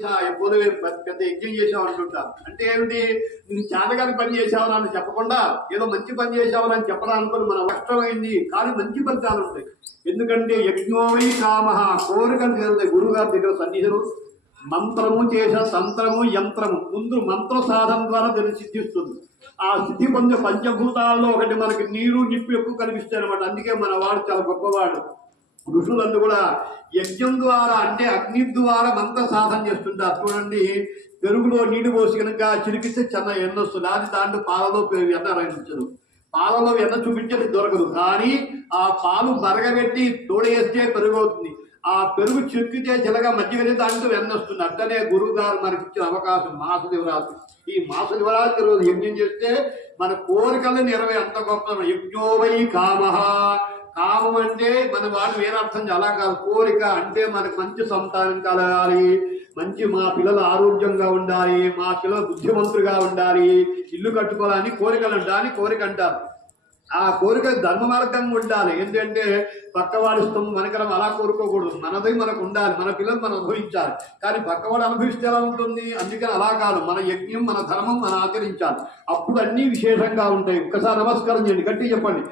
ఎప్పుడు పెద్ద యజ్ఞం చేసావు అంటుంటారు. అంటే ఏమిటి? నువ్వు చేతగాని పని చేసావని అని చెప్పకుండా ఏదో మంచి పని చేసావని అని చెప్పడానికి మన కష్టమైంది కానీ మంచి ఫలితాలు ఉంటాయి. ఎందుకంటే యజ్ఞోవై కామ కోరికలు తీరుతాయి. గురువు గారి దగ్గర సన్నిధులు మంత్రము చేసే తంత్రము యంత్రము ముందు మంత్ర సాధన ద్వారా తెలిసి సిద్ధిస్తుంది. ఆ సిద్ధి పొందే పంచభూతాల్లో ఒకటి మనకి నీరు నిప్పు ఎక్కువ కనిపిస్తాయి అనమాట. అందుకే మన వాడు చాలా గొప్పవాడు. ఋషులందు కూడా యజ్ఞం ద్వారా అంటే అగ్ని ద్వారా మంత్ర సాధన చేస్తుంటారు. చూడండి, పెరుగులో నీళ్లు పోసి కనుక చిరికిస్తే చిన్న ఎన్న వస్తుంది. అది దాంట్లో పాలలో ఎన్న రండించదు. పాలలో ఎన్న చూపించేది దొరకదు. కానీ ఆ పాలు మరగబెట్టి తోడేస్తే పెరుగు అవుతుంది. ఆ పెరుగు చిరికితే చిలగా మజ్జిగనే దాంట్లో వెన్న వస్తుంది. అట్లనే గురువు గారు మనకి ఇచ్చిన అవకాశం మాస శివరాత్రి. ఈ మాస శివరాత్రి రోజు యజ్ఞం చేస్తే మన కోరికలు నెరవే అంత గొప్ప. యజ్ఞోవై కామ. కామం అంటే మన వాడు వేరర్థం అలా కాదు. కోరిక అంటే మనకు మంచి సంతానం కలగాలి, మంచి మా పిల్లలు ఆరోగ్యంగా ఉండాలి, మా పిల్లలు బుద్ధిమంతులుగా ఉండాలి, ఇల్లు కట్టుకోవాలని కోరికలు ఉండాలి. కోరిక అంటారు. ఆ కోరిక ధర్మ మార్గంగా ఉండాలి. ఏంటంటే పక్కవాడి స్థం మనకరం అలా కోరుకోకూడదు. మనది మనకు ఉండాలి, మన పిల్లలు మనం అనుభవించాలి. కానీ పక్కవాడు అనుభవిస్తే ఎలా ఉంటుంది? అందుకని అలా కాదు. మన యజ్ఞం మన ధర్మం మనం ఆచరించాలి. అప్పుడు అన్నీ విశేషంగా ఉంటాయి. ఒక్కసారి నమస్కారం చేయండి, గట్టి చెప్పండి.